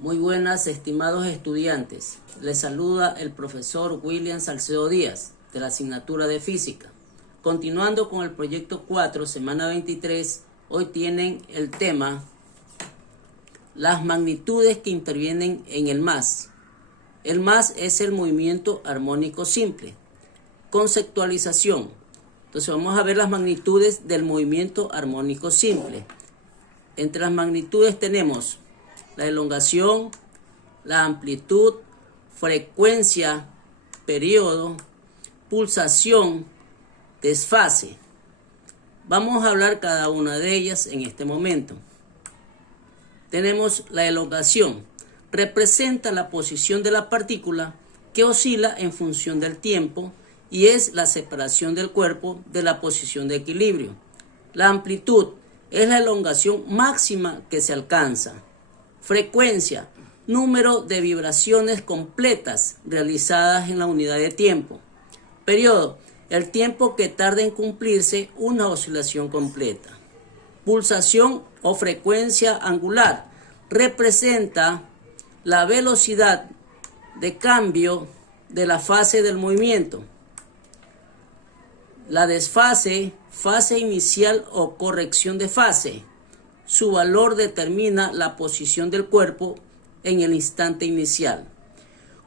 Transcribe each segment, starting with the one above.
Muy buenas, estimados estudiantes. Les saluda el profesor William Salcedo Díaz, de la asignatura de Física. Continuando con el proyecto 4, semana 23, hoy tienen el tema las magnitudes que intervienen en el MAS. El MAS es el movimiento armónico simple. Conceptualización. Entonces vamos a ver las magnitudes del movimiento armónico simple. Entre las magnitudes tenemos la elongación, la amplitud, frecuencia, periodo, pulsación, desfase. Vamos a hablar cada una de ellas en este momento. Tenemos la elongación. Representa la posición de la partícula que oscila en función del tiempo y es la separación del cuerpo de la posición de equilibrio. La amplitud es la elongación máxima que se alcanza. Frecuencia, número de vibraciones completas realizadas en la unidad de tiempo. Periodo, el tiempo que tarda en cumplirse una oscilación completa. Pulsación o frecuencia angular, representa la velocidad de cambio de la fase del movimiento. La desfase, fase inicial o corrección de fase. Su valor determina la posición del cuerpo en el instante inicial.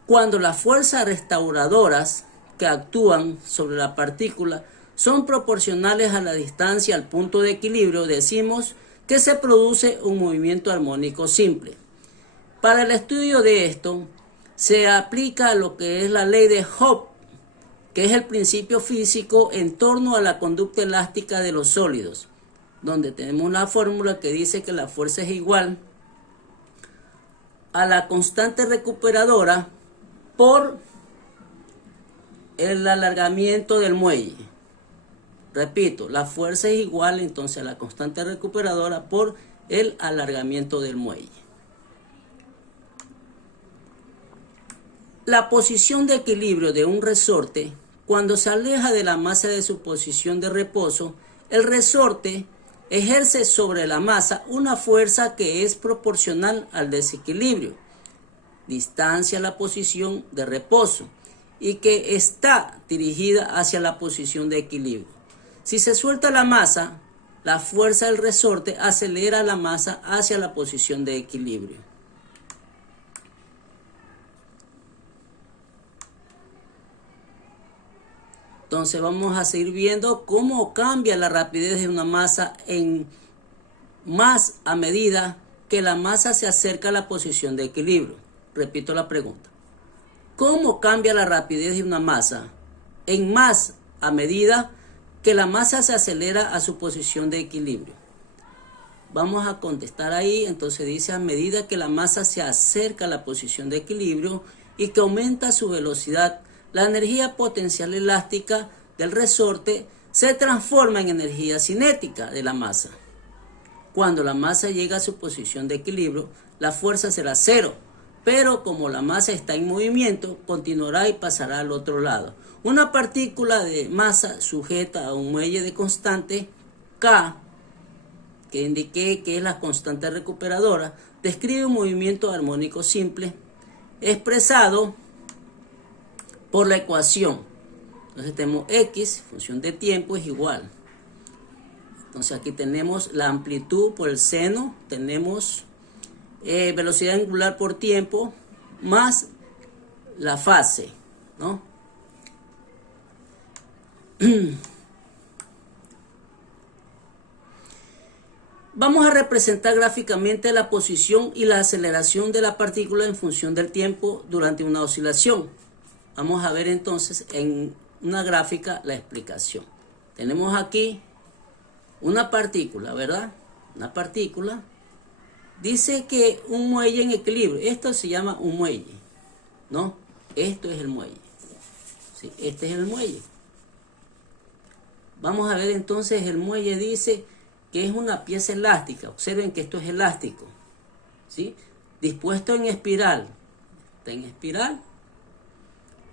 Cuando las fuerzas restauradoras que actúan sobre la partícula son proporcionales a la distancia al punto de equilibrio, decimos que se produce un movimiento armónico simple. Para el estudio de esto, se aplica lo que es la ley de Hooke, que es el principio físico en torno a la conducta elástica de los sólidos, donde tenemos una fórmula que dice que la fuerza es igual a la constante recuperadora por el alargamiento del muelle. Repito, la fuerza es igual entonces a la constante recuperadora por el alargamiento del muelle. La posición de equilibrio de un resorte, cuando se aleja de la masa de su posición de reposo, el resorte ejerce sobre la masa una fuerza que es proporcional al desequilibrio, distancia a la posición de reposo, y que está dirigida hacia la posición de equilibrio. Si se suelta la masa, la fuerza del resorte acelera la masa hacia la posición de equilibrio. Entonces vamos a seguir viendo cómo cambia la rapidez de una masa en más a medida que la masa se acerca a la posición de equilibrio. Repito la pregunta. ¿Cómo cambia la rapidez de una masa en más a medida que la masa se acelera a su posición de equilibrio? Vamos a contestar ahí. Entonces dice a medida que la masa se acerca a la posición de equilibrio y que aumenta su velocidad, la energía potencial elástica del resorte se transforma en energía cinética de la masa. Cuando la masa llega a su posición de equilibrio, la fuerza será cero, pero como la masa está en movimiento, continuará y pasará al otro lado. Una partícula de masa sujeta a un muelle de constante K, que indiqué que es la constante recuperadora, describe un movimiento armónico simple expresado por la ecuación. Entonces tenemos X, función de tiempo, es igual. Entonces aquí tenemos la amplitud por el seno, tenemos velocidad angular por tiempo, más la fase, ¿no? Vamos a representar gráficamente la posición y la aceleración de la partícula en función del tiempo durante una oscilación. Vamos a ver entonces en una gráfica la explicación. Tenemos aquí una partícula, ¿verdad? Una partícula. Dice que un muelle en equilibrio. Esto se llama un muelle, ¿no? Esto es el muelle. Sí, este es el muelle. Vamos a ver entonces, el muelle dice que es una pieza elástica. Observen que esto es elástico, ¿sí? Dispuesto en espiral. Está en espiral,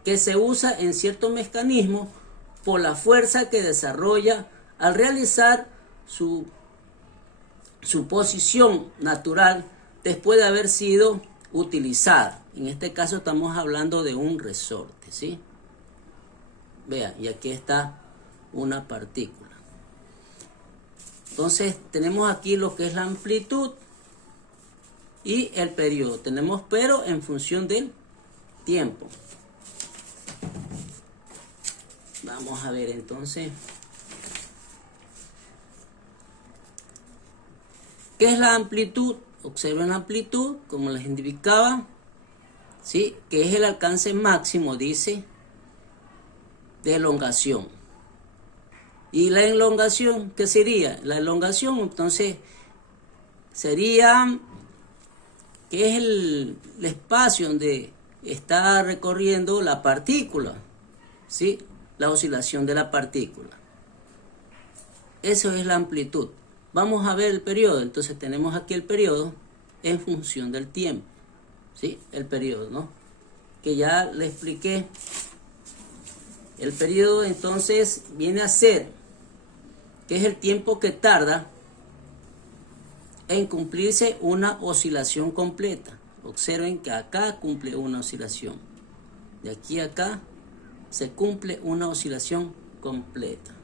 que se usa en cierto mecanismo por la fuerza que desarrolla al realizar su posición natural después de haber sido utilizada. En este caso estamos hablando de un resorte, ¿sí? Vean, y aquí está una partícula. Entonces tenemos aquí lo que es la amplitud y el periodo. Tenemos pero en función del tiempo. Vamos a ver entonces. ¿Qué es la amplitud? Observen la amplitud, como les indicaba, ¿sí? Que es el alcance máximo, dice, de elongación. ¿Y la elongación qué sería? La elongación, entonces, sería que es el espacio donde está recorriendo la partícula, ¿sí? La oscilación de la partícula. Eso es la amplitud. Vamos a ver el periodo. Entonces tenemos aquí el periodo en función del tiempo, ¿sí? El periodo, ¿no? Que ya le expliqué. El periodo entonces viene a ser, que es el tiempo que tarda en cumplirse una oscilación completa. Observen que acá cumple una oscilación. De aquí a acá se cumple una oscilación completa.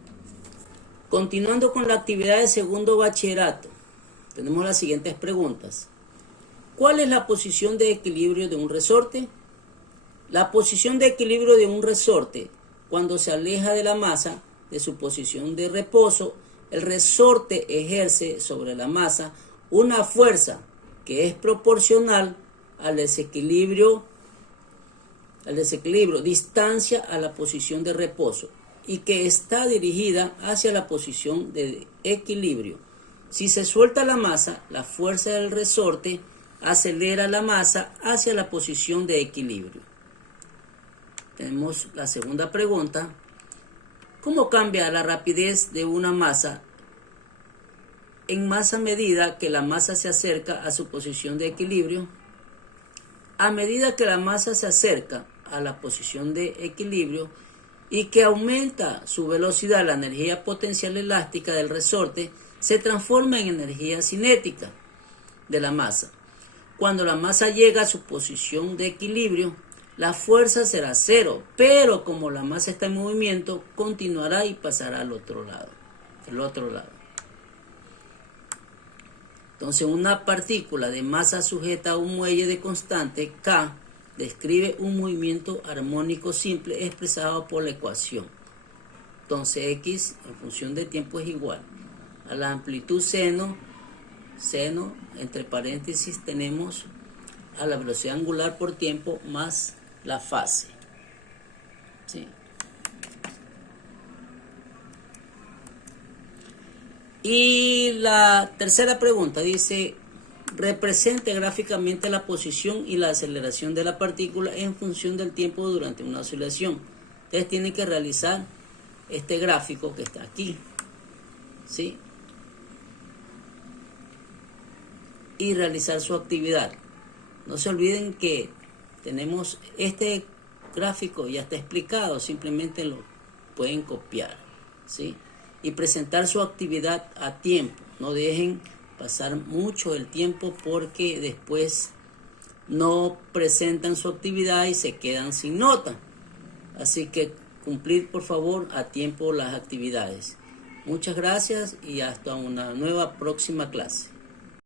Continuando con la actividad de segundo bachillerato, tenemos las siguientes preguntas. ¿Cuál es la posición de equilibrio de un resorte? La posición de equilibrio de un resorte, cuando se aleja de la masa de su posición de reposo, el resorte ejerce sobre la masa una fuerza que es proporcional al desequilibrio, distancia a la posición de reposo, y que está dirigida hacia la posición de equilibrio. Si se suelta la masa, la fuerza del resorte acelera la masa hacia la posición de equilibrio. Tenemos la segunda pregunta. ¿Cómo cambia la rapidez de una masa en masa a medida que la masa se acerca a su posición de equilibrio? A medida que la masa se acerca a la posición de equilibrio y que aumenta su velocidad, la energía potencial elástica del resorte se transforma en energía cinética de la masa. Cuando la masa llega a su posición de equilibrio, la fuerza será cero, pero como la masa está en movimiento, continuará y pasará al otro lado. Entonces, una partícula de masa sujeta a un muelle de constante K describe un movimiento armónico simple expresado por la ecuación. Entonces X en función de tiempo es igual a la amplitud seno, entre paréntesis tenemos a la velocidad angular por tiempo más la fase. ¿Sí? Y la tercera pregunta dice: represente gráficamente la posición y la aceleración de la partícula en función del tiempo durante una oscilación. Ustedes tienen que realizar este gráfico que está aquí, ¿sí? Y realizar su actividad. No se olviden que tenemos este gráfico, ya está explicado, simplemente lo pueden copiar, ¿sí? Y presentar su actividad a tiempo. No dejen pasar mucho el tiempo porque después no presentan su actividad y se quedan sin nota. Así que cumplir por favor a tiempo las actividades. Muchas gracias y hasta una nueva próxima clase.